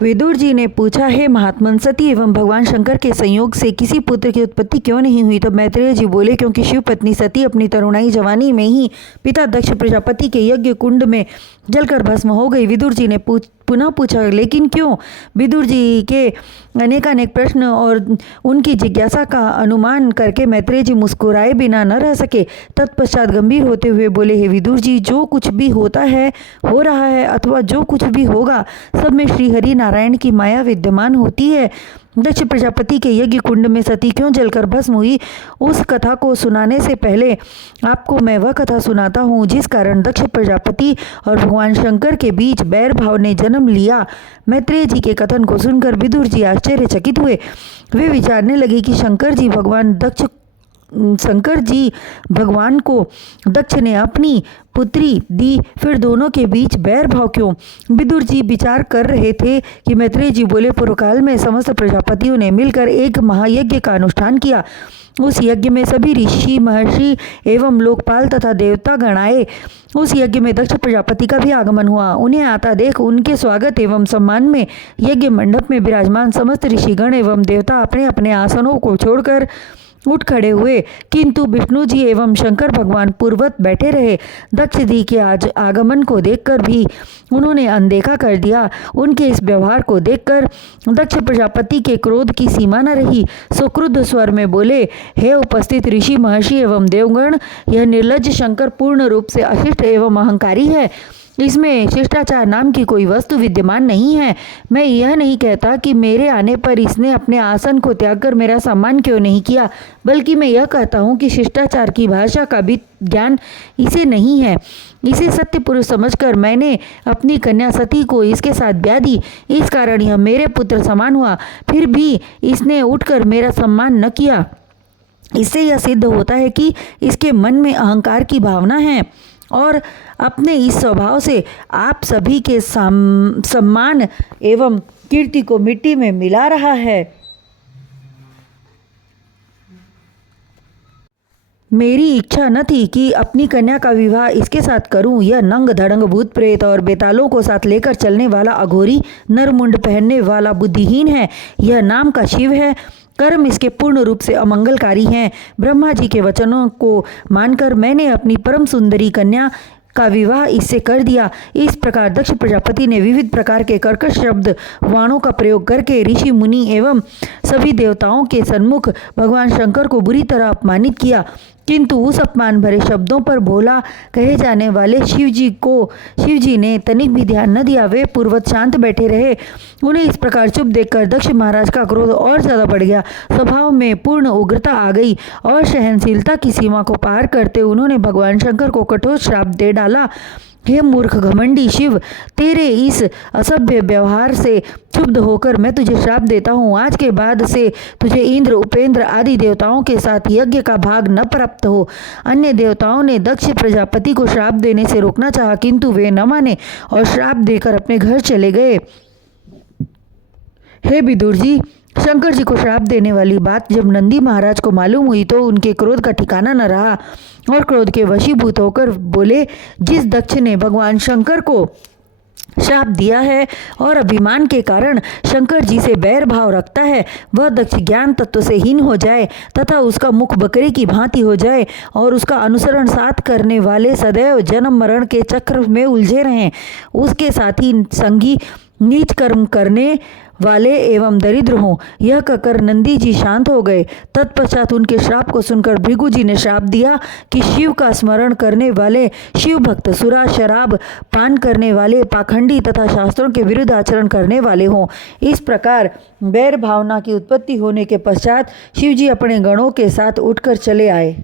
विदुर जी ने पूछा, हे महात्मन, सती एवं भगवान शंकर के संयोग से किसी पुत्र की उत्पत्ति क्यों नहीं हुई? तो मैत्रेय जी बोले, क्योंकि शिव पत्नी सती अपनी तरुणाई जवानी में ही पिता दक्ष प्रजापति के यज्ञ कुंड में जलकर भस्म हो गई। विदुर जी ने पुनः पूछा, लेकिन क्यों? विदुर जी के अनेकानेक प्रश्न और उनकी जिज्ञासा का अनुमान करके मैत्रेय जी मुस्कुराए बिना न रह सके। तत्पश्चात गंभीर होते हुए बोले, हे विदुर जी, जो कुछ भी होता है, हो रहा है अथवा जो कुछ भी होगा, सब में श्रीहरि नारायण की माया विद्यमान होती है। दक्ष प्रजापति के यज्ञ कुंड में सती क्यों जलकर भस्म हुई, उस कथा को सुनाने से पहले आपको मैं वह कथा सुनाता हूँ जिस कारण दक्ष प्रजापति और भगवान शंकर के बीच बैर भाव ने जन्म लिया। मैत्रेय जी के कथन को सुनकर विदुर जी आश्चर्यचकित हुए। वे विचारने लगे कि शंकर जी भगवान को दक्ष ने अपनी पुत्री दी, फिर दोनों के बीच बैर भाव क्यों? विदुर जी विचार कर रहे थे कि मैत्रेय जी बोले, पूर्व काल में समस्त प्रजापतियों ने मिलकर एक महायज्ञ का अनुष्ठान किया। उस यज्ञ में सभी ऋषि, महर्षि एवं लोकपाल तथा देवता गण आए। उस यज्ञ में दक्ष प्रजापति का भी आगमन हुआ। उन्हें आता देख उनके स्वागत एवं सम्मान में यज्ञ मंडप में विराजमान समस्त ऋषिगण एवं देवता अपने अपने आसनों को छोड़कर उठ खड़े हुए, किंतु विष्णु जी एवं शंकर भगवान पूर्ववत बैठे रहे। दक्ष जी के आज आगमन को देखकर भी उन्होंने अनदेखा कर दिया। उनके इस व्यवहार को देखकर दक्ष प्रजापति के क्रोध की सीमा न रही। सो क्रुद्ध स्वर में बोले, हे उपस्थित ऋषि, महर्षि एवं देवगण, यह निर्लज्ज शंकर पूर्ण रूप से अशिष्ट एवं अहंकारी है। इसमें शिष्टाचार नाम की कोई वस्तु विद्यमान नहीं है। मैं यह नहीं कहता कि मेरे आने पर इसने अपने आसन को त्याग कर मेरा सम्मान क्यों नहीं किया, बल्कि मैं यह कहता हूँ कि शिष्टाचार की भाषा का भी ज्ञान इसे नहीं है। इसे सत्य पुरुष समझकर मैंने अपनी कन्या सती को इसके साथ ब्याह दी। इस कारण यह मेरे पुत्र समान हुआ, फिर भी इसने उठकर मेरा सम्मान न किया। इससे यह सिद्ध होता है कि इसके मन में अहंकार की भावना है और अपने इस स्वभाव से आप सभी के सम्मान एवं कीर्ति को मिट्टी में मिला रहा है। मेरी इच्छा न थी कि अपनी कन्या का विवाह इसके साथ करूं। यह नंग धड़ंग भूत प्रेत और बेतालों को साथ लेकर चलने वाला अघोरी, नरमुंड पहनने वाला बुद्धिहीन है। यह नाम का शिव है। कर्म इसके पूर्ण रूप से अमंगलकारी हैं। ब्रह्मा जी के वचनों को मानकर मैंने अपनी परम सुंदरी कन्या का विवाह इससे कर दिया। इस प्रकार दक्ष प्रजापति ने विविध प्रकार के कर्कश शब्द वाणों का प्रयोग करके ऋषि, मुनि एवं सभी देवताओं के सन्मुख भगवान शंकर को बुरी तरह अपमानित किया। किंतु उस अपमान भरे शब्दों पर भोला कहे जाने वाले शिव जी ने तनिक भी ध्यान न दिया। वे पूर्वत शांत बैठे रहे। उन्हें इस प्रकार चुप देखकर दक्ष महाराज का क्रोध और ज्यादा बढ़ गया। स्वभाव में पूर्ण उग्रता आ गई और सहनशीलता की सीमा को पार करते उन्होंने भगवान शंकर को कठोर श्राप दे डाला। हे मूर्ख घमंडी शिव, तेरे इस असभ्य व्यवहार से क्षुब्ध होकर मैं तुझे श्राप देता हूँ। आज के बाद से तुझे इंद्र, उपेंद्र आदि देवताओं के साथ यज्ञ का भाग न प्राप्त हो। अन्य देवताओं ने दक्ष प्रजापति को श्राप देने से रोकना चाहा, किंतु वे न माने और श्राप देकर अपने घर चले गए। हे विदुर जी, शंकर जी को श्राप देने वाली बात जब नंदी महाराज को मालूम हुई तो उनके क्रोध का ठिकाना न रहा और क्रोध के वशीभूत होकर बोले, जिस दक्ष ने भगवान शंकर को श्राप दिया है और अभिमान के कारण शंकर जी से बैर भाव रखता है, वह दक्ष ज्ञान तत्व से हीन हो जाए तथा उसका मुख बकरी की भांति हो जाए और उसका अनुसरण साथ करने वाले सदैव जन्म मरण के चक्र में उलझे रहें। उसके साथी संगी नीच कर्म करने वाले एवं दरिद्र हों। यह कहकर नंदी जी शांत हो गए। तत्पश्चात उनके श्राप को सुनकर भृगु जी ने श्राप दिया कि शिव का स्मरण करने वाले शिव भक्त सुरा, शराब पान करने वाले पाखंडी तथा शास्त्रों के विरुद्ध आचरण करने वाले हों। इस प्रकार बैर भावना की उत्पत्ति होने के पश्चात शिव जी अपने गणों के साथ उठकर चले आए।